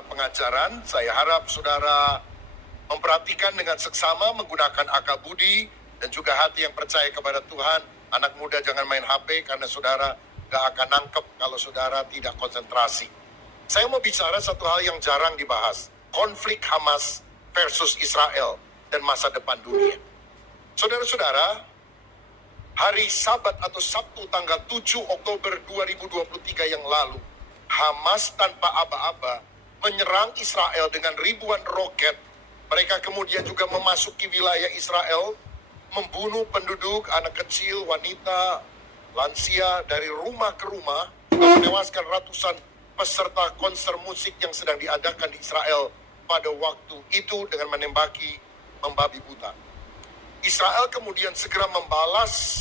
pengajaran. Saya harap saudara memperhatikan dengan seksama, menggunakan akal budi dan juga hati yang percaya kepada Tuhan. Anak muda jangan main HP karena saudara gak akan nangkep kalau saudara tidak konsentrasi. Saya mau bicara satu hal yang jarang dibahas. Konflik Hamas versus Israel dan masa depan dunia. Saudara-saudara, hari Sabat atau Sabtu tanggal 7 Oktober 2023 yang lalu, Hamas tanpa aba-aba menyerang Israel dengan ribuan roket. Mereka kemudian juga memasuki wilayah Israel, membunuh penduduk, anak kecil, wanita, lansia dari rumah ke rumah, juga menewaskan ratusan peserta konser musik yang sedang diadakan di Israel pada waktu itu dengan menembaki membabi buta. Israel kemudian segera membalas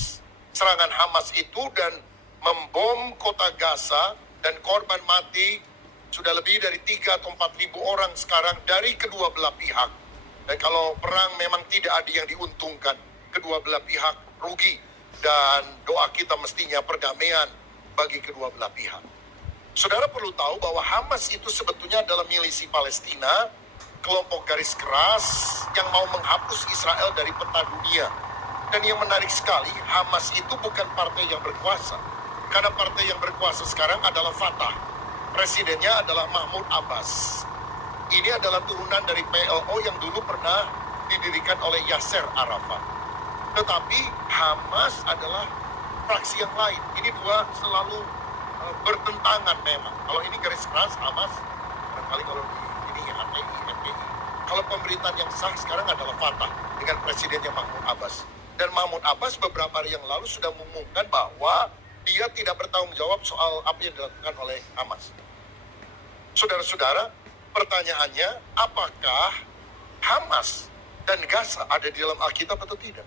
serangan Hamas itu dan membom kota Gaza, dan korban mati sudah lebih dari 3 atau 4 ribu orang sekarang dari kedua belah pihak. Dan kalau perang memang tidak ada yang diuntungkan, kedua belah pihak rugi, dan doa kita mestinya perdamaian bagi kedua belah pihak. Saudara perlu tahu bahwa Hamas itu sebetulnya adalah milisi Palestina, kelompok garis keras yang mau menghapus Israel dari peta dunia. Dan yang menarik sekali, Hamas itu bukan partai yang berkuasa. Karena partai yang berkuasa sekarang adalah Fatah. Presidennya adalah Mahmud Abbas. Ini adalah turunan dari PLO yang dulu pernah didirikan oleh Yasser Arafat. Tetapi Hamas adalah fraksi yang lain. Ini dua selalu bertentangan memang. Kalau ini garis keras, Hamas, barangkali kalau ini HTI, FPI. Kalau pemerintahan yang sah sekarang adalah Fatah dengan presidennya Mahmud Abbas. Dan Mahmud Abbas beberapa hari yang lalu sudah mengumumkan bahwa dia tidak bertanggung jawab soal apa yang dilakukan oleh Hamas. Saudara-saudara, pertanyaannya, apakah Hamas dan Gaza ada di dalam Alkitab atau tidak?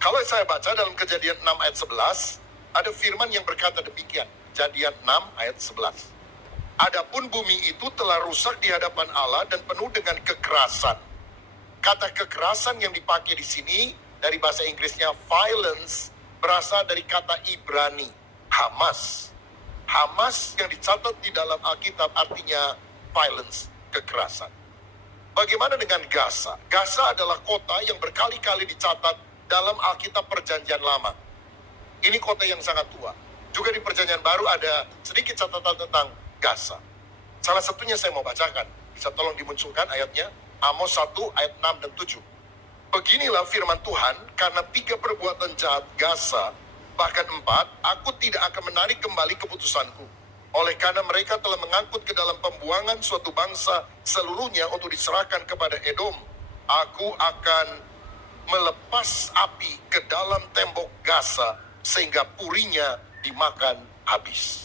Kalau saya baca dalam Kejadian 6 ayat 11, ada firman yang berkata demikian. Kejadian 6 ayat 11. Adapun bumi itu telah rusak di hadapan Allah dan penuh dengan kekerasan. Kata kekerasan yang dipakai di sini dari bahasa Inggrisnya violence berasal dari kata Ibrani, Hamas. Hamas yang dicatat di dalam Alkitab artinya violence, kekerasan. Bagaimana dengan Gaza? Gaza adalah kota yang berkali-kali dicatat dalam Alkitab Perjanjian Lama. Ini kota yang sangat tua. Juga di Perjanjian Baru ada sedikit catatan tentang Gaza. Salah satunya saya mau bacakan. Bisa tolong dimunculkan ayatnya. Amos 1 ayat 6 dan 7. Beginilah firman Tuhan, karena 3 perbuatan jahat Gaza, bahkan 4, aku tidak akan menarik kembali keputusanku. Oleh karena mereka telah mengangkut ke dalam pembuangan suatu bangsa seluruhnya untuk diserahkan kepada Edom, aku akan melepas api ke dalam tembok Gaza sehingga purinya dimakan habis.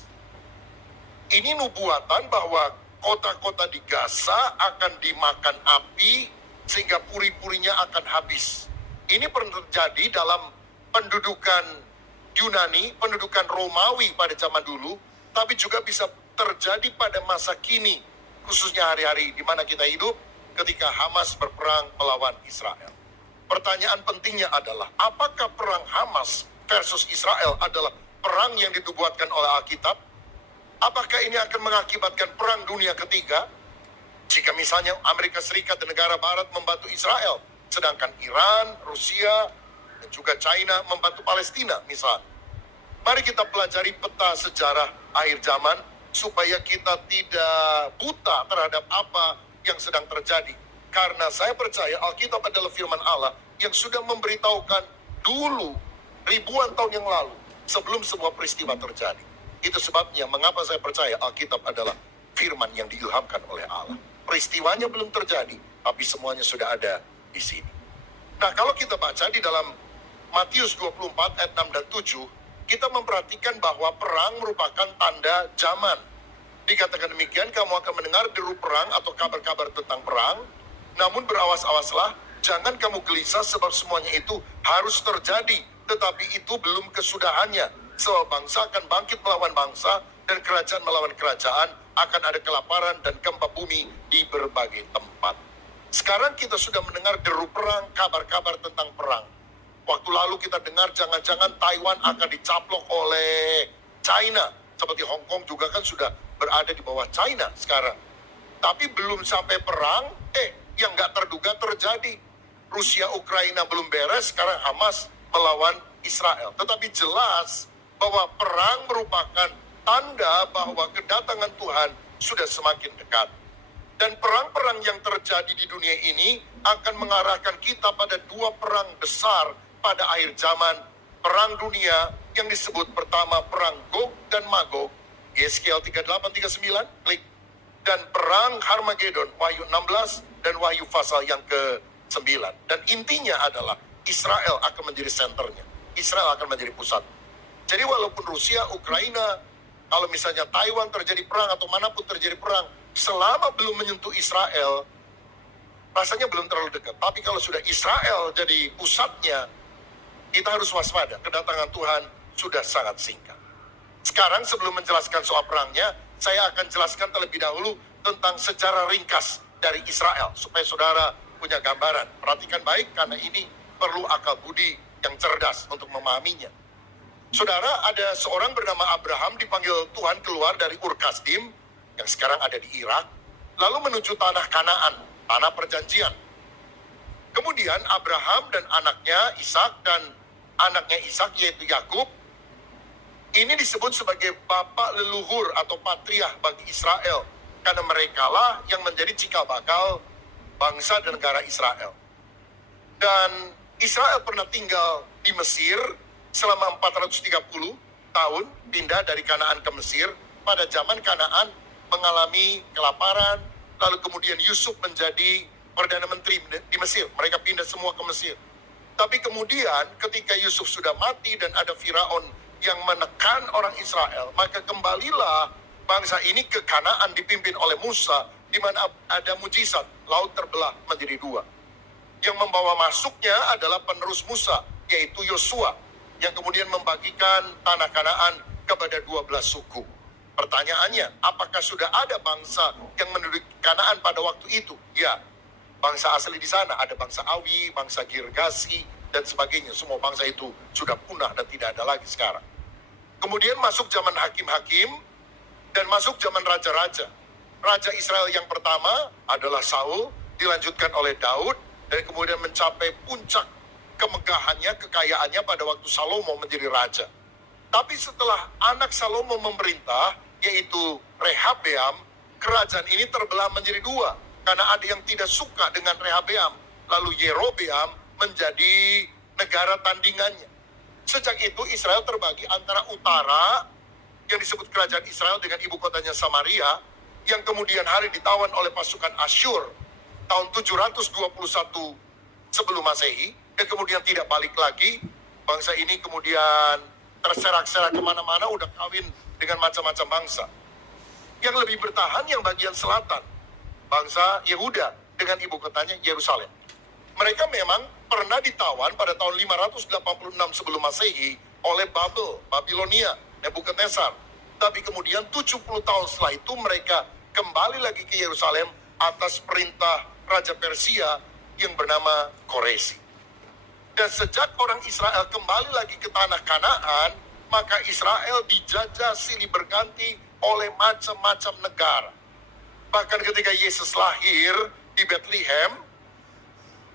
Ini nubuatan bahwa kota-kota di Gaza akan dimakan api sehingga puri-purinya akan habis. Ini pernah terjadi dalam pendudukan Yunani, pendudukan Romawi pada zaman dulu, tapi juga bisa terjadi pada masa kini, khususnya hari-hari di mana kita hidup ketika Hamas berperang melawan Israel. Pertanyaan pentingnya adalah, apakah perang Hamas versus Israel adalah perang yang dinubuatkan oleh Alkitab? Apakah ini akan mengakibatkan perang dunia ketiga? Jika misalnya Amerika Serikat dan negara barat membantu Israel, sedangkan Iran, Rusia, dan juga China membantu Palestina misalnya. Mari kita pelajari peta sejarah akhir zaman supaya kita tidak buta terhadap apa yang sedang terjadi. Karena saya percaya Alkitab adalah firman Allah yang sudah memberitahukan dulu ribuan tahun yang lalu sebelum sebuah peristiwa terjadi. Itu sebabnya mengapa saya percaya Alkitab adalah firman yang diilhamkan oleh Allah. Peristiwanya belum terjadi, tapi semuanya sudah ada di sini. Nah, kalau kita baca di dalam Matius 24 ayat 6 dan 7, kita memperhatikan bahwa perang merupakan tanda zaman. Dikatakan demikian, kamu akan mendengar deru perang atau kabar-kabar tentang perang, namun berawas-awaslah, jangan kamu gelisah sebab semuanya itu harus terjadi, tetapi itu belum kesudahannya. Sebab bangsa akan bangkit melawan bangsa dan kerajaan melawan kerajaan, akan ada kelaparan dan gempa bumi di berbagai tempat. Sekarang kita sudah mendengar deru perang, kabar-kabar tentang perang. Waktu lalu kita dengar jangan-jangan Taiwan akan dicaplok oleh China. Seperti Hong Kong juga kan sudah berada di bawah China sekarang. Tapi belum sampai perang, yang nggak terduga terjadi. Rusia Ukraina belum beres, sekarang Hamas melawan Israel. Tetapi jelas bahwa perang merupakan tanda bahwa kedatangan Tuhan sudah semakin dekat. Dan perang-perang yang terjadi di dunia ini akan mengarahkan kita pada dua perang besar pada akhir zaman. Perang dunia yang disebut pertama perang Gog dan Magog, Yeskiel 38-39, klik. Dan perang Harmagedon, Wahyu 16 dan Wahyu pasal yang ke-9. Dan intinya adalah Israel akan menjadi senternya. Israel akan menjadi pusat. Jadi walaupun Rusia, Ukraina, kalau misalnya Taiwan terjadi perang atau manapun terjadi perang, selama belum menyentuh Israel, rasanya belum terlalu dekat. Tapi kalau sudah Israel jadi pusatnya, kita harus waspada. Kedatangan Tuhan sudah sangat singkat. Sekarang sebelum menjelaskan soal perangnya, saya akan jelaskan terlebih dahulu tentang sejarah ringkas dari Israel, supaya saudara punya gambaran. Perhatikan baik, karena ini perlu akal budi yang cerdas untuk memahaminya. Saudara, ada seorang bernama Abraham dipanggil Tuhan keluar dari Ur Kasdim, yang sekarang ada di Irak, lalu menuju tanah Kanaan, tanah perjanjian. Kemudian Abraham dan anaknya Ishak dan anaknya Ishak yaitu Yakub, ini disebut sebagai bapak leluhur atau patriarh bagi Israel, karena merekalah yang menjadi cikal bakal bangsa dan negara Israel. Dan Israel pernah tinggal di Mesir selama 430 tahun, pindah dari Kanaan ke Mesir. Pada zaman Kanaan mengalami kelaparan, lalu kemudian Yusuf menjadi Perdana Menteri di Mesir. Mereka pindah semua ke Mesir. Tapi kemudian ketika Yusuf sudah mati dan ada Firaun yang menekan orang Israel, maka kembalilah bangsa ini ke Kanaan dipimpin oleh Musa, di mana ada mujizat, laut terbelah menjadi dua. Yang membawa masuknya adalah penerus Musa, yaitu Yosua, yang kemudian membagikan tanah Kanaan kepada 12 suku. Pertanyaannya, apakah sudah ada bangsa yang menduduki Kanaan pada waktu itu? Ya, bangsa asli di sana, ada bangsa Awi, bangsa Girgasi, dan sebagainya. Semua bangsa itu sudah punah dan tidak ada lagi sekarang. Kemudian masuk zaman hakim-hakim, dan masuk zaman raja-raja. Raja Israel yang pertama adalah Saul, dilanjutkan oleh Daud, dan kemudian mencapai puncak kemegahannya, kekayaannya pada waktu Salomo menjadi raja. Tapi setelah anak Salomo memerintah, yaitu Rehabeam, kerajaan ini terbelah menjadi dua, karena ada yang tidak suka dengan Rehabeam. Lalu Yerobeam menjadi negara tandingannya. Sejak itu Israel terbagi antara utara, yang disebut kerajaan Israel dengan ibu kotanya Samaria, yang kemudian hari ditawan oleh pasukan Asyur tahun 721 sebelum Masehi, dan kemudian tidak balik lagi. Bangsa ini kemudian terserak-serak kemana-mana, udah kawin dengan macam-macam bangsa. Yang lebih bertahan yang bagian selatan, bangsa Yehuda dengan ibu kotanya Yerusalem. Mereka memang pernah ditawan pada tahun 586 sebelum Masehi oleh Babilonia, Nebukadnezar. Tapi kemudian 70 tahun setelah itu mereka kembali lagi ke Yerusalem atas perintah Raja Persia yang bernama Koresi. Dan sejak orang Israel kembali lagi ke tanah Kanaan, maka Israel dijajah silih berganti oleh macam-macam negara. Bahkan ketika Yesus lahir di Bethlehem,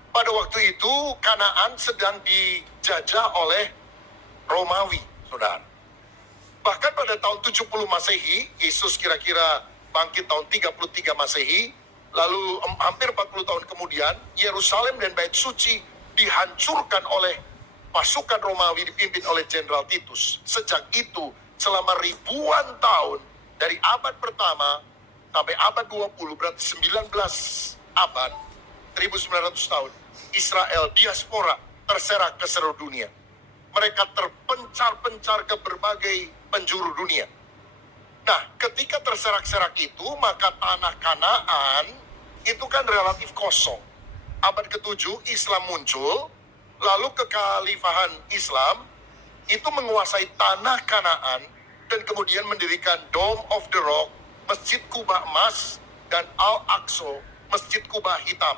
pada waktu itu Kanaan sedang dijajah oleh Romawi, saudara. Bahkan pada tahun 70 Masehi, Yesus kira-kira bangkit tahun 33 Masehi, lalu hampir 40 tahun kemudian, Yerusalem dan Bait Suci dihancurkan oleh pasukan Romawi dipimpin oleh Jenderal Titus. Sejak itu, selama ribuan tahun, dari abad pertama sampai abad 20, berarti 19 abad, 1900 tahun, Israel diaspora terserak ke seluruh dunia. Mereka terpencar-pencar ke berbagai penjuru dunia. Nah, ketika terserak-serak itu, maka tanah Kanaan itu kan relatif kosong. Abad ke-7 Islam muncul, lalu kekhalifahan Islam itu menguasai tanah Kanaan dan kemudian mendirikan Dome of the Rock, Masjid Kuba Emas, dan Al-Aqsa, Masjid Kuba Hitam.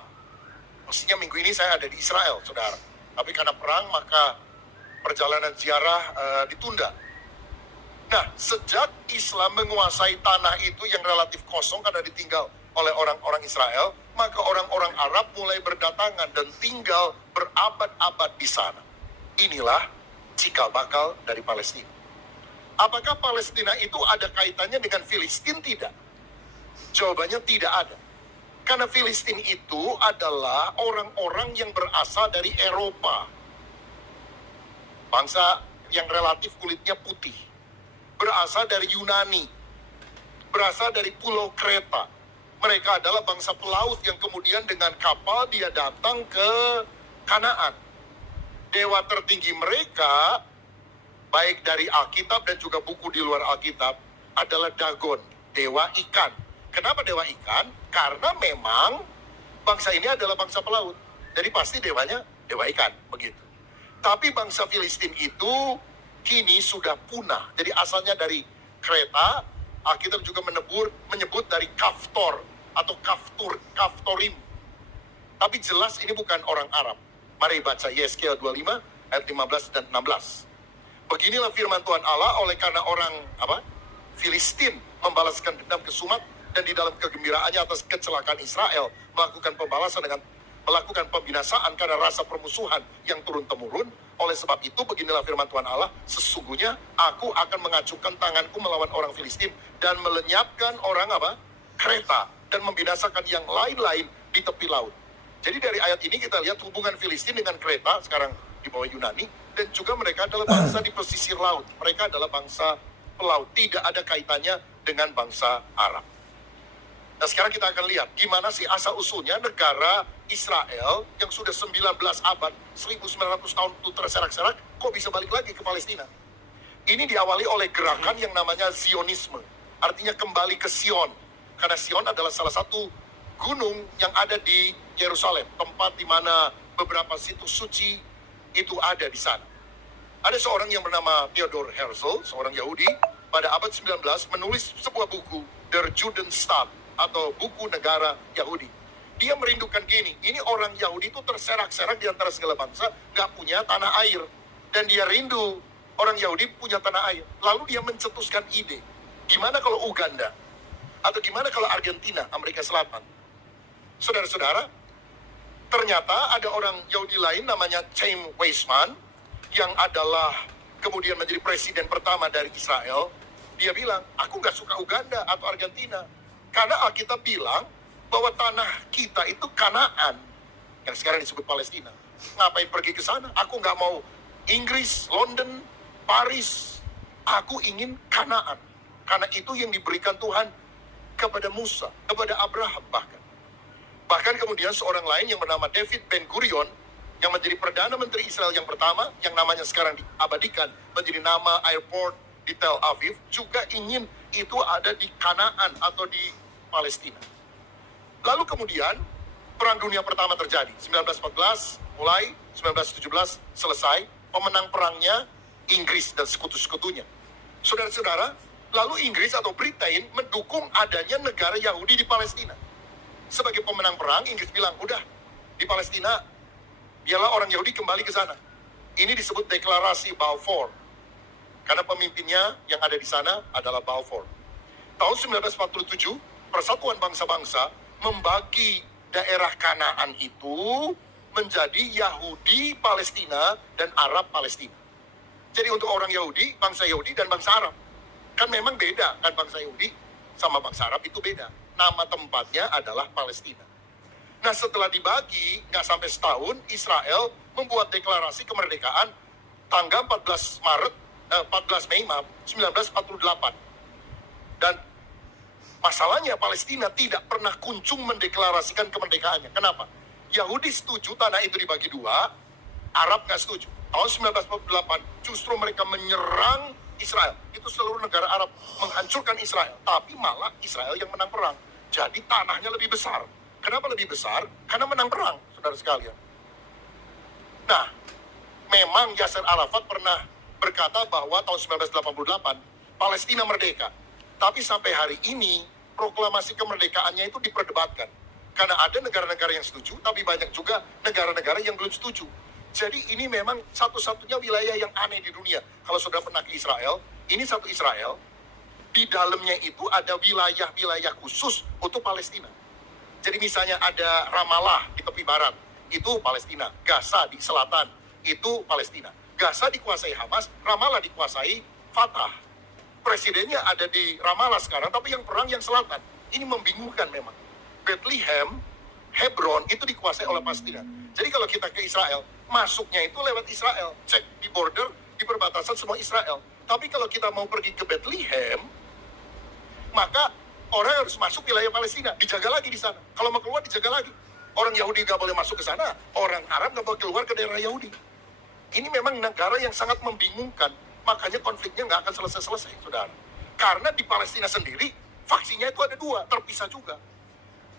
Mestinya minggu ini saya ada di Israel, saudara. Tapi karena perang, maka perjalanan ziarah ditunda. Nah, sejak Islam menguasai tanah itu yang relatif kosong karena ditinggal oleh orang-orang Israel, maka orang-orang Arab mulai berdatangan dan tinggal berabad-abad di sana. Inilah cikal bakal dari Palestina. Apakah Palestina itu ada kaitannya dengan Filistin? Tidak. Jawabannya tidak ada. Karena Filistin itu adalah orang-orang yang berasal dari Eropa. Bangsa yang relatif kulitnya putih. Berasal dari Yunani. Berasal dari Pulau Kreta. Mereka adalah bangsa pelaut yang kemudian dengan kapal dia datang ke Kanaan. Dewa tertinggi mereka, baik dari Alkitab dan juga buku di luar Alkitab, adalah Dagon, dewa ikan. Kenapa dewa ikan? Karena memang bangsa ini adalah bangsa pelaut. Jadi pasti dewanya dewa ikan, begitu. Tapi bangsa Filistin itu kini sudah punah. Jadi asalnya dari Kreta, Alkitab juga menyebut dari Kaftor atau Kaftorim. Tapi jelas ini bukan orang Arab. Mari baca Yeskiel 25 ayat 15 dan 16. Beginilah firman Tuhan Allah, oleh karena orang Filistin membalaskan dendam ke Sumat dan di dalam kegembiraannya atas kecelakaan Israel melakukan pembalasan dengan melakukan pembinasaan karena rasa permusuhan yang turun-temurun. Oleh sebab itu beginilah firman Tuhan Allah, sesungguhnya aku akan mengacungkan tanganku melawan orang Filistin dan melenyapkan orang Kreta dan membinasakan yang lain-lain di tepi laut. Jadi dari ayat ini kita lihat hubungan Filistin dengan Kreta, sekarang di bawah Yunani, dan juga mereka adalah bangsa di pesisir laut. Mereka adalah bangsa pelaut, tidak ada kaitannya dengan bangsa Arab. Nah sekarang kita akan lihat gimana sih asal-usulnya negara Israel yang sudah 19 abad, 1900 tahun itu terserak-serak, kok bisa balik lagi ke Palestina? Ini diawali oleh gerakan yang namanya Zionisme, artinya kembali ke Sion. Karena Sion adalah salah satu gunung yang ada di Yerusalem, tempat di mana beberapa situs suci itu ada di sana. Ada seorang yang bernama Theodor Herzl, seorang Yahudi, pada abad 19 menulis sebuah buku, Der Judenstaat, atau buku negara Yahudi. Dia merindukan gini, ini orang Yahudi itu terserak-serak di antara segala bangsa, gak punya tanah air. Dan dia rindu orang Yahudi punya tanah air. Lalu dia mencetuskan ide, gimana kalau Uganda? Atau gimana kalau Argentina, Amerika Selatan? Saudara-saudara, ternyata ada orang Yahudi lain namanya Chaim Weizmann, yang adalah kemudian menjadi presiden pertama dari Israel. Dia bilang, aku gak suka Uganda atau Argentina. Karena Alkitab bilang bahwa tanah kita itu Kanaan, yang sekarang disebut Palestina. Ngapain pergi ke sana? Aku nggak mau Inggris, London, Paris. Aku ingin Kanaan. Karena itu yang diberikan Tuhan kepada Musa, kepada Abraham bahkan. Bahkan kemudian seorang lain yang bernama David Ben Gurion, yang menjadi Perdana Menteri Israel yang pertama, yang namanya sekarang diabadikan menjadi nama airport di Tel Aviv, juga ingin itu ada di Kanaan atau di Palestina. Lalu kemudian Perang Dunia Pertama terjadi, 1914 mulai, 1917 selesai, pemenang perangnya Inggris dan sekutu-sekutunya. Saudara-saudara, lalu Inggris atau Britain mendukung adanya negara Yahudi di Palestina. Sebagai pemenang perang, Inggris bilang, udah, di Palestina, biarlah orang Yahudi kembali ke sana. Ini disebut deklarasi Balfour. Karena pemimpinnya yang ada di sana adalah Balfour. Tahun 1947, Persatuan Bangsa-Bangsa membagi daerah Kanaan itu menjadi Yahudi Palestina dan Arab Palestina. Jadi untuk orang Yahudi, bangsa Yahudi dan bangsa Arab. Kan memang beda, kan bangsa Yahudi sama bangsa Arab itu beda. Nama tempatnya adalah Palestina. Nah setelah dibagi, nggak sampai setahun, Israel membuat deklarasi kemerdekaan tanggal 14 Mei 1948. Dan masalahnya Palestina tidak pernah kunjung mendeklarasikan kemerdekaannya. Kenapa? Yahudi setuju tanah itu dibagi dua, Arab nggak setuju. Tahun 1948 justru mereka menyerang Israel. Itu seluruh negara Arab menghancurkan Israel. Tapi malah Israel yang menang perang. Jadi tanahnya lebih besar. Kenapa lebih besar? Karena menang perang, saudara sekalian. Nah, memang Yasser Arafat pernah berkata bahwa tahun 1988 Palestina merdeka. Tapi sampai hari ini, proklamasi kemerdekaannya itu diperdebatkan. Karena ada negara-negara yang setuju, tapi banyak juga negara-negara yang belum setuju. Jadi ini memang satu-satunya wilayah yang aneh di dunia. Kalau saudara pernah ke Israel, ini satu Israel, di dalamnya itu ada wilayah-wilayah khusus untuk Palestina. Jadi misalnya ada Ramallah di tepi barat, itu Palestina. Gaza di selatan, itu Palestina. Gaza dikuasai Hamas, Ramallah dikuasai Fatah. Presidennya ada di Ramallah sekarang, tapi yang perang yang selatan. Ini membingungkan memang. Bethlehem, Hebron itu dikuasai oleh Palestina. Jadi kalau kita ke Israel, masuknya itu lewat Israel. Cek di border, di perbatasan semua Israel. Tapi kalau kita mau pergi ke Bethlehem, maka orang harus masuk wilayah Palestina. Dijaga lagi di sana. Kalau mau keluar, dijaga lagi. Orang Yahudi nggak boleh masuk ke sana. Orang Arab nggak boleh keluar ke daerah Yahudi. Ini memang negara yang sangat membingungkan. Makanya konfliknya nggak akan selesai-selesai, saudara. Karena di Palestina sendiri, faksinya itu ada dua, terpisah juga.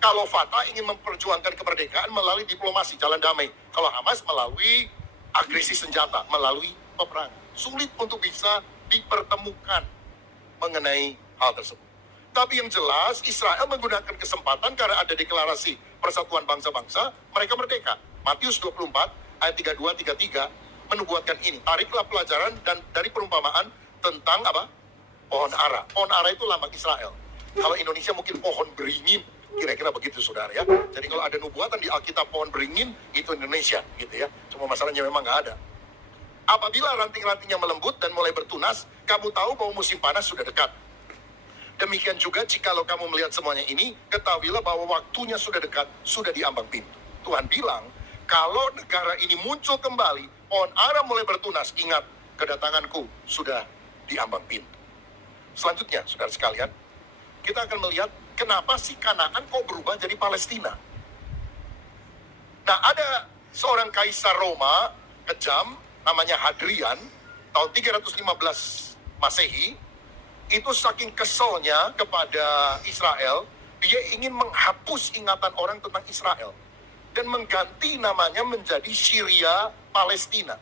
Kalau Fatah ingin memperjuangkan kemerdekaan melalui diplomasi, jalan damai. Kalau Hamas melalui agresi senjata, melalui peperangan. Sulit untuk bisa dipertemukan mengenai hal tersebut. Tapi yang jelas, Israel menggunakan kesempatan karena ada deklarasi persatuan bangsa-bangsa, mereka merdeka. Matius 24, ayat 32-33, menubuatkan ini. Tariklah pelajaran dan dari perumpamaan tentang apa? Pohon ara. Pohon ara itu lambang Israel. Kalau Indonesia mungkin pohon beringin. Kira-kira begitu, saudara ya. Jadi kalau ada nubuatan di Alkitab pohon beringin, itu Indonesia, gitu ya. Cuma masalahnya memang nggak ada. Apabila ranting-rantingnya melembut dan mulai bertunas, kamu tahu bahwa musim panas sudah dekat. Demikian juga jikalau kamu melihat semuanya ini, ketahuilah bahwa waktunya sudah dekat, sudah diambang pintu. Tuhan bilang, kalau negara ini muncul kembali, pohon ara mulai bertunas, ingat, kedatanganku sudah diambang pintu. Selanjutnya, saudara sekalian, kita akan melihat kenapa sih Kanaan kok berubah jadi Palestina. Nah, ada seorang kaisar Roma kejam, namanya Hadrian, tahun 315 Masehi, itu saking keselnya kepada Israel, dia ingin menghapus ingatan orang tentang Israel dan mengganti namanya menjadi Syria Palestina.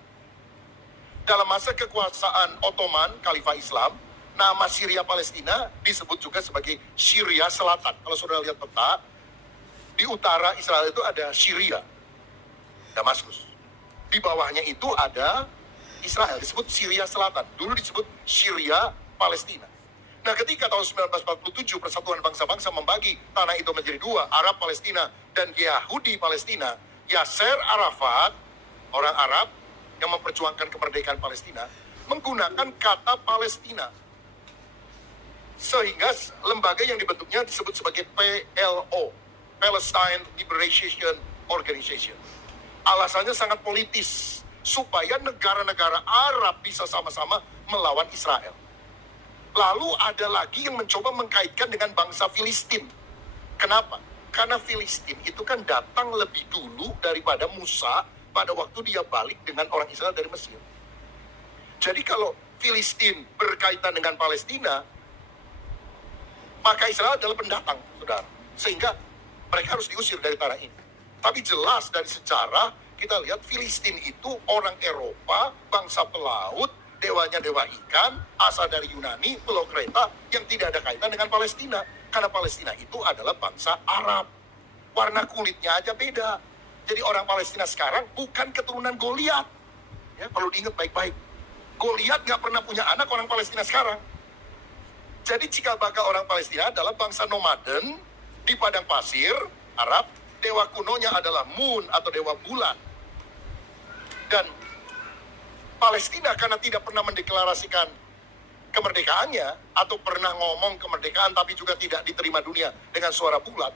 Dalam masa kekuasaan Ottoman, Khalifah Islam, nama Syria Palestina disebut juga sebagai Syria Selatan. Kalau saudara lihat peta, di utara Israel itu ada Syria, Damaskus. Di bawahnya itu ada Israel, disebut Syria Selatan. Dulu disebut Syria Palestina. Nah, ketika tahun 1947 Persatuan Bangsa-Bangsa membagi tanah itu menjadi dua, Arab Palestina dan Yahudi Palestina, Yasser Arafat, orang Arab yang memperjuangkan kemerdekaan Palestina, menggunakan kata Palestina. Sehingga lembaga yang dibentuknya disebut sebagai PLO, Palestine Liberation Organization. Alasannya sangat politis, supaya negara-negara Arab bisa sama-sama melawan Israel. Lalu ada lagi yang mencoba mengkaitkan dengan bangsa Filistin. Kenapa? Karena Filistin itu kan datang lebih dulu daripada Musa pada waktu dia balik dengan orang Israel dari Mesir. Jadi kalau Filistin berkaitan dengan Palestina, maka Israel adalah pendatang, saudara. Sehingga mereka harus diusir dari tanah ini. Tapi jelas dari sejarah, kita lihat Filistin itu orang Eropa, bangsa pelaut, dewanya dewa ikan, asal dari Yunani, pulau Kreta, yang tidak ada kaitan dengan Palestina. Karena Palestina itu adalah bangsa Arab. Warna kulitnya aja beda. Jadi orang Palestina sekarang bukan keturunan Goliat. Ya, perlu diingat baik-baik. Goliat nggak pernah punya anak orang Palestina sekarang. Jadi cikal bakal orang Palestina adalah bangsa nomaden di padang pasir, Arab. Dewa kunonya adalah Moon atau dewa bulan. Dan Palestina karena tidak pernah mendeklarasikan kemerdekaannya atau pernah ngomong kemerdekaan tapi juga tidak diterima dunia dengan suara bulat,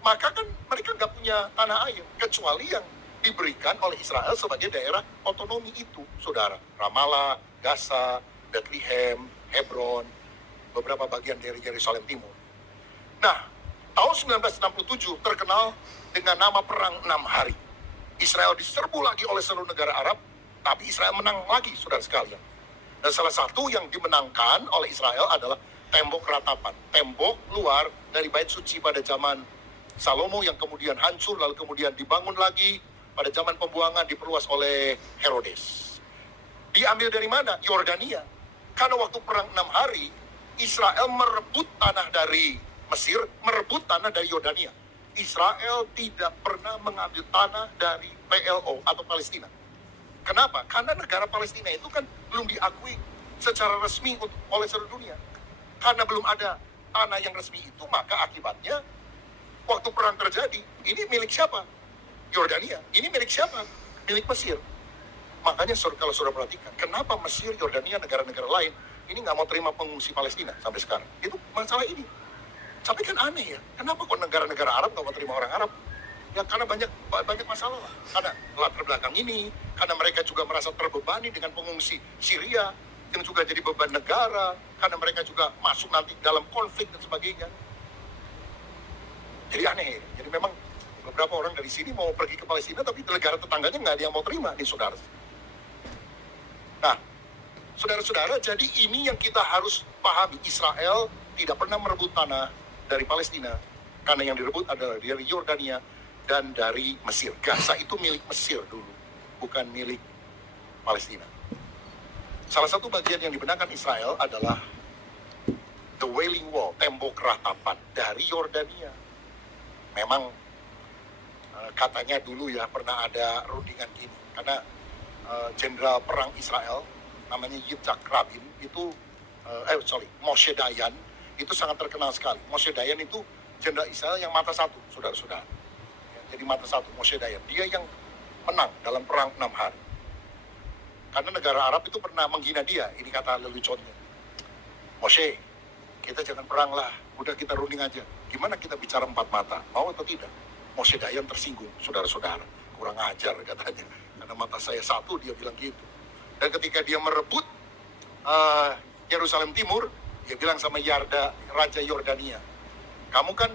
maka kan mereka nggak punya tanah air kecuali yang diberikan oleh Israel sebagai daerah otonomi itu, saudara. Ramallah, Gaza, Bethlehem, Hebron, beberapa bagian dari Yerusalem Timur. Nah, tahun 1967 terkenal dengan nama Perang 6 Hari. Israel diserbu lagi oleh seluruh negara Arab, tapi Israel menang lagi, saudara sekalian. Dan salah satu yang dimenangkan oleh Israel adalah tembok ratapan. Tembok luar dari bait suci pada zaman Salomo yang kemudian hancur, lalu kemudian dibangun lagi pada zaman pembuangan, diperluas oleh Herodes. Diambil dari mana? Yordania. Karena waktu perang 6 hari, Israel merebut tanah dari Mesir, merebut tanah dari Yordania. Israel tidak pernah mengambil tanah dari PLO atau Palestina. Kenapa? Karena negara Palestina itu kan belum diakui secara resmi oleh seluruh dunia. Karena belum ada tanah yang resmi itu, maka akibatnya waktu perang terjadi, ini milik siapa? Yordania. Ini milik siapa? Milik Mesir. Makanya kalau saudara perhatikan, kenapa Mesir, Yordania, negara-negara lain ini nggak mau terima pengungsi Palestina sampai sekarang? Itu masalah ini. Tapi kan aneh ya, kenapa kok negara-negara Arab nggak mau terima orang Arab? Ya karena banyak masalah lah. Karena latar belakang ini, karena mereka juga merasa terbebani dengan pengungsi Syria yang juga jadi beban negara, karena mereka juga masuk nanti dalam konflik dan sebagainya. Jadi aneh. Jadi memang beberapa orang dari sini mau pergi ke Palestina, tapi negara tetangganya nggak ada yang mau terima nih, saudara. Nah, saudara-saudara, jadi ini yang kita harus pahami. Israel tidak pernah merebut tanah dari Palestina, karena yang direbut adalah dari Yordania dan dari Mesir. Gaza itu milik Mesir dulu, bukan milik Palestina. Salah satu bagian yang dibenarkan Israel adalah the Wailing Wall, tembok ratapan dari Yordania. Memang katanya dulu ya pernah ada rundingan gini, karena jenderal perang Israel namanya Yitzhak Rabin itu Moshe Dayan itu sangat terkenal sekali. Moshe Dayan itu jenderal Israel yang mata satu, saudara-saudara. Jadi mata satu, Moshe Dayan. Dia yang menang dalam perang 6 hari. Karena negara Arab itu pernah menghina dia. Ini kata leluconnya. Moshe, kita jangan perang lah. Udah kita runding aja. Gimana kita bicara 4 mata? Mau atau tidak? Moshe Dayan tersinggung, saudara-saudara. Kurang ajar katanya. Karena mata saya satu, dia bilang gitu. Dan ketika dia merebut Yerusalem Timur, dia bilang sama Raja Yordania, kamu kan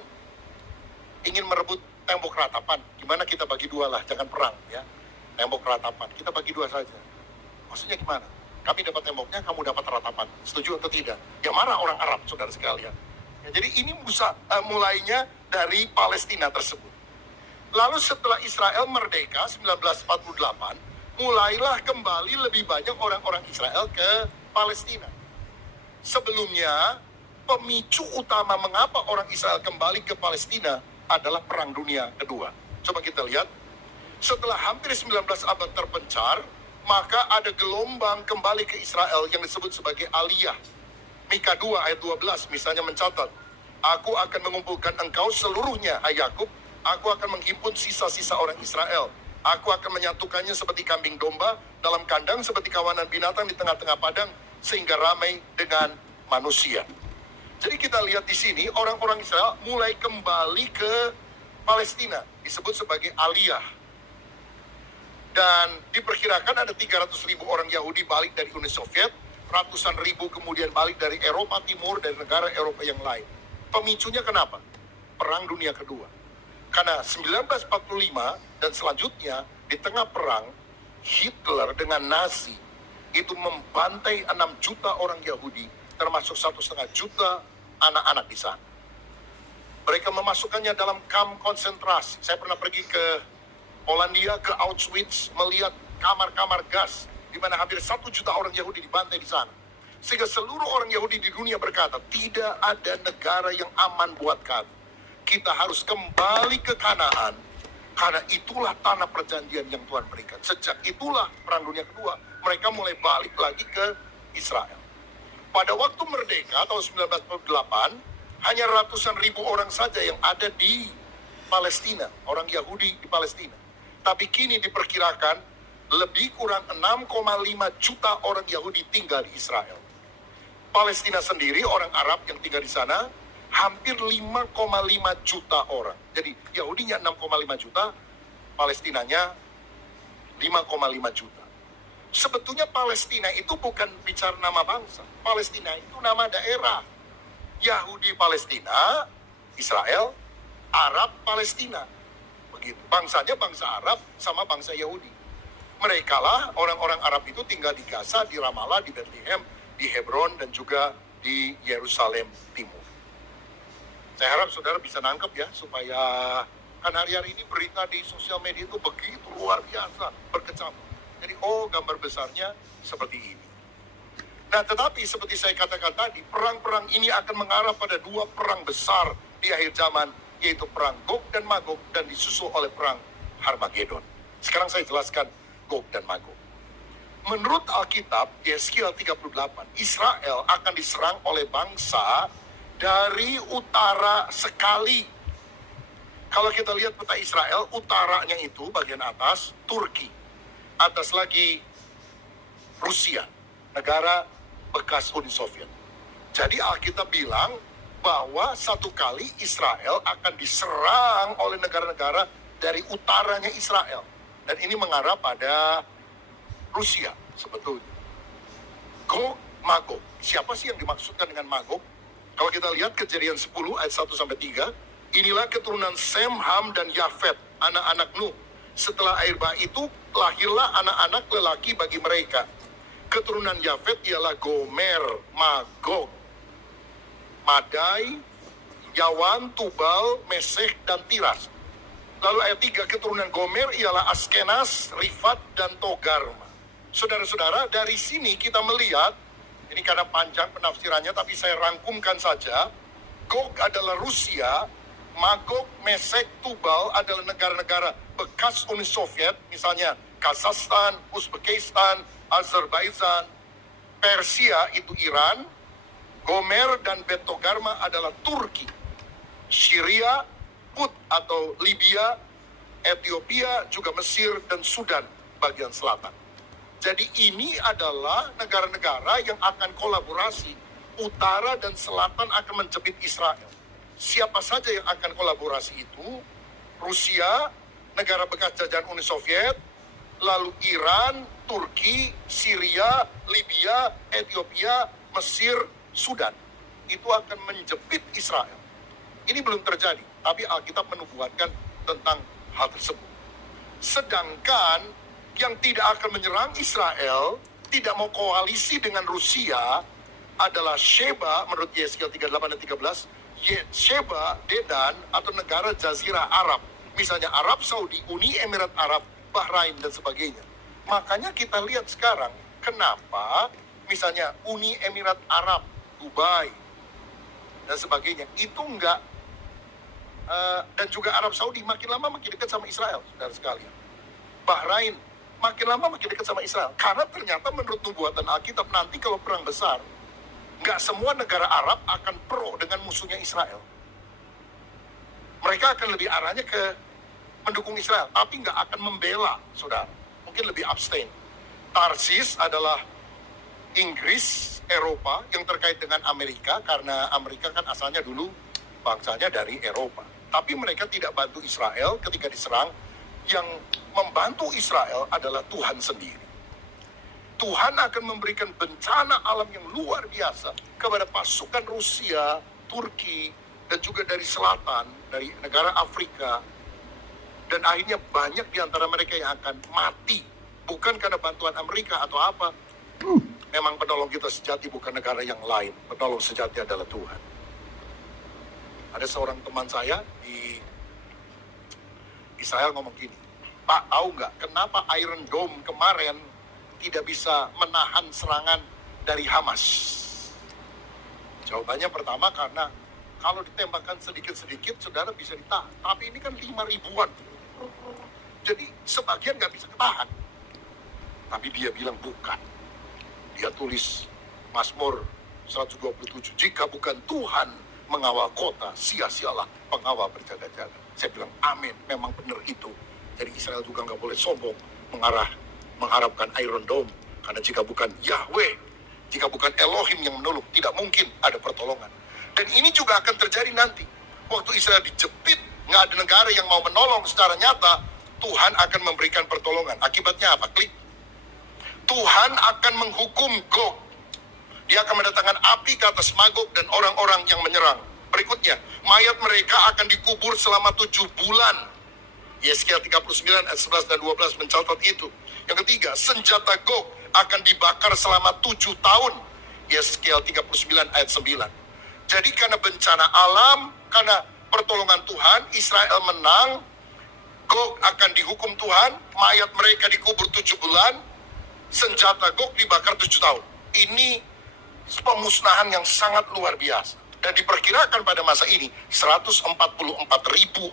ingin merebut tembok ratapan, gimana kita bagi dua lah, jangan perang ya. Tembok ratapan, kita bagi dua saja. Maksudnya gimana? Kami dapat temboknya, kamu dapat ratapan. Setuju atau tidak? Ya marah orang Arab, saudara sekalian. Ya, jadi ini mulainya dari Palestina tersebut. Lalu setelah Israel merdeka 1948, mulailah kembali lebih banyak orang-orang Israel ke Palestina. Sebelumnya, pemicu utama mengapa orang Israel kembali ke Palestina adalah Perang Dunia Kedua. Coba kita lihat, setelah hampir 19 abad terpencar, maka ada gelombang kembali ke Israel yang disebut sebagai Aliyah. Mika 2 ayat 12 misalnya mencatat, aku akan mengumpulkan engkau seluruhnya, hai Yakub, aku akan menghimpun sisa-sisa orang Israel. Aku akan menyatukannya seperti kambing domba dalam kandang, seperti kawanan binatang di tengah-tengah padang, sehingga ramai dengan manusia. Jadi kita lihat di sini, orang-orang Israel mulai kembali ke Palestina, disebut sebagai Aliyah. Dan diperkirakan ada 300.000 orang Yahudi balik dari Uni Soviet, ratusan ribu kemudian balik dari Eropa Timur, dari negara Eropa yang lain. Pemicunya kenapa? Perang Dunia Kedua. Karena 1945 dan selanjutnya di tengah perang, Hitler dengan Nazi itu membantai 6 juta orang Yahudi, termasuk 1,5 juta anak-anak di sana. Mereka memasukkannya dalam kamp konsentrasi. Saya pernah pergi ke Polandia, ke Auschwitz, melihat kamar-kamar gas di mana hampir 1 juta orang Yahudi dibantai di sana. Sehingga seluruh orang Yahudi di dunia berkata, tidak ada negara yang aman buat kami. Kita harus kembali ke Kanaan, karena itulah tanah perjanjian yang Tuhan berikan. Sejak itulah Perang Dunia Kedua, mereka mulai balik lagi ke Israel. Pada waktu merdeka tahun 1948, hanya ratusan ribu orang saja yang ada di Palestina, orang Yahudi di Palestina. Tapi kini diperkirakan lebih kurang 6,5 juta orang Yahudi tinggal di Israel. Palestina sendiri, orang Arab yang tinggal di sana, hampir 5,5 juta orang. Jadi Yahudinya 6,5 juta, Palestinanya 5,5 juta. Sebetulnya Palestina itu bukan bicara nama bangsa. Palestina itu nama daerah. Yahudi Palestina, Israel, Arab Palestina. Begitu. Bangsanya bangsa Arab sama bangsa Yahudi. Mereka lah orang-orang Arab itu tinggal di Gaza, di Ramallah, di Bethlehem, di Hebron, dan juga di Yerusalem Timur. Saya harap saudara bisa nangkep ya, supaya kan hari-hari ini berita di sosial media itu begitu luar biasa, berkecamuk. Jadi gambar besarnya seperti ini. Nah, tetapi seperti saya katakan tadi, perang-perang ini akan mengarah pada 2 perang besar di akhir zaman, yaitu perang Gog dan Magog, dan disusul oleh perang Harmagedon. Sekarang saya jelaskan Gog dan Magog. Menurut Alkitab, Yeskiel 38, Israel akan diserang oleh bangsa dari utara sekali. Kalau kita lihat peta Israel, utaranya itu bagian atas Turki, atas lagi Rusia, negara bekas Uni Soviet. Jadi Alkitab bilang bahwa satu kali Israel akan diserang oleh negara-negara dari utaranya Israel. Dan ini mengarah pada Rusia sebetulnya. Gog, Magog. Siapa sih yang dimaksudkan dengan Magog? Kalau kita lihat Kejadian 10 ayat 1-3, inilah keturunan Sem, Ham, dan Yafet, anak-anak Nuh. Setelah air bah itu, lahirlah anak-anak lelaki bagi mereka. Keturunan Yafet ialah Gomer, Magog, Madai, Yawan, Tubal, Mesek, dan Tiras. Lalu ayat 3, keturunan Gomer ialah Askenas, Rifat, dan Togarma. Saudara-saudara, dari sini kita melihat, ini karena panjang penafsirannya, tapi saya rangkumkan saja. Gog adalah Rusia, Magog, Mesek, Tubal adalah negara-negara bekas Uni Soviet, misalnya Kazakhstan, Uzbekistan, Azerbaijan. Persia itu Iran, Gomer dan Bet Togarma adalah Turki. Syria, Put atau Libya, Ethiopia, juga Mesir dan Sudan bagian selatan. Jadi ini adalah negara-negara yang akan kolaborasi. Utara dan selatan akan menjepit Israel. Siapa saja yang akan kolaborasi itu? Rusia, negara bekas jajahan Uni Soviet, lalu Iran, Turki, Syria, Libya, Ethiopia, Mesir, Sudan. Itu akan menjepit Israel. Ini belum terjadi, tapi Alkitab menubuatkan tentang hal tersebut. Sedangkan yang tidak akan menyerang Israel, tidak mau koalisi dengan Rusia, adalah Sheba, menurut Yeskiel 38 dan 13, Sheba, Dedan, atau negara Jazirah Arab. Misalnya Arab Saudi, Uni Emirat Arab, Bahrain, dan sebagainya. Makanya kita lihat sekarang, kenapa misalnya Uni Emirat Arab, Dubai, dan sebagainya, itu enggak, dan juga Arab Saudi makin lama makin dekat sama Israel, saudara sekalian. Bahrain, makin lama makin dekat sama Israel. Karena ternyata menurut nubuatan Alkitab, nanti kalau perang besar, nggak semua negara Arab akan pro dengan musuhnya Israel. Mereka akan lebih arahnya ke mendukung Israel, tapi nggak akan membela, saudara. Mungkin lebih abstain. Tarsis adalah Inggris, Eropa, yang terkait dengan Amerika, karena Amerika kan asalnya dulu bangsanya dari Eropa. Tapi mereka tidak bantu Israel ketika diserang. Yang membantu Israel adalah Tuhan sendiri. Tuhan akan memberikan bencana alam yang luar biasa kepada pasukan Rusia, Turki, dan juga dari selatan, dari negara Afrika. Dan akhirnya banyak di antara mereka yang akan mati. Bukan karena bantuan Amerika atau apa. Memang penolong kita sejati bukan negara yang lain. Penolong sejati adalah Tuhan. Ada seorang teman saya di Israel ngomong gini, Pak, tahu nggak kenapa Iron Dome kemarin tidak bisa menahan serangan dari Hamas? Jawabannya pertama, karena kalau ditembakkan sedikit-sedikit, saudara bisa ditahan. Tapi ini kan 5 ribuan. Jadi sebagian nggak bisa ketahan. Tapi dia bilang bukan. Dia tulis Mazmur 127, jika bukan Tuhan mengawal kota, sia-sialah pengawal berjaga-jaga. Saya bilang amin, memang benar itu. Jadi Israel juga nggak boleh sombong mengharapkan Iron Dome. Karena jika bukan Yahweh, jika bukan Elohim yang menolong, tidak mungkin ada pertolongan. Dan ini juga akan terjadi nanti. Waktu Israel dijepit, nggak ada negara yang mau menolong secara nyata, Tuhan akan memberikan pertolongan. Akibatnya apa? Klik. Tuhan akan menghukum Gog. Dia akan mendatangkan api ke atas Magog dan orang-orang yang menyerang. Berikutnya, mayat mereka akan dikubur selama 7 bulan. Yeskiel 39 ayat 11 dan 12 mencatat itu. Yang ketiga, senjata Gog akan dibakar selama 7 tahun. Yeskiel 39 ayat 9. Jadi karena bencana alam, karena pertolongan Tuhan, Israel menang, Gog akan dihukum Tuhan, mayat mereka dikubur 7 bulan, senjata Gog dibakar 7 tahun. Ini pemusnahan yang sangat luar biasa. Dan diperkirakan pada masa ini 144.000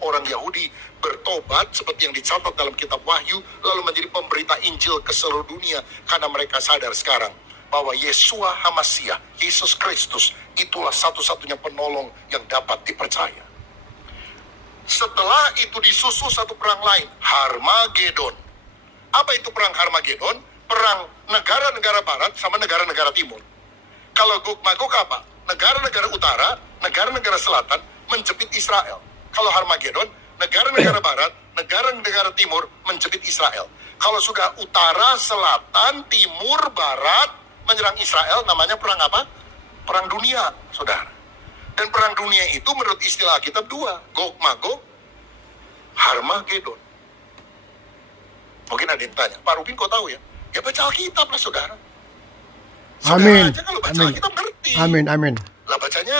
orang Yahudi bertobat seperti yang dicatat dalam kitab Wahyu, lalu menjadi pemberita Injil ke seluruh dunia karena mereka sadar sekarang bahwa Yeshua HaMashiach, Yesus Kristus, itulah satu-satunya penolong yang dapat dipercaya. Setelah itu disusul satu perang lain, Harmagedon. Apa itu perang Harmagedon? Perang negara-negara barat sama negara-negara timur. Kalau Gog Magog apa? Negara-negara utara, negara-negara selatan menjepit Israel. Kalau Harmagedon, negara-negara barat, negara-negara timur menjepit Israel. Kalau sudah utara, selatan, timur, barat menyerang Israel, namanya perang apa? Perang dunia, saudara. Dan perang dunia itu menurut istilah Alkitab dua, Gog Magog, Harmagedon. Mungkin ada yang tanya, Pak Rubin kok tahu ya? Ya baca Alkitab lah, saudara. Saudara Amin. aja kalau baca Amin. Alkitab ngerti. Amin. Amin. Lah bacanya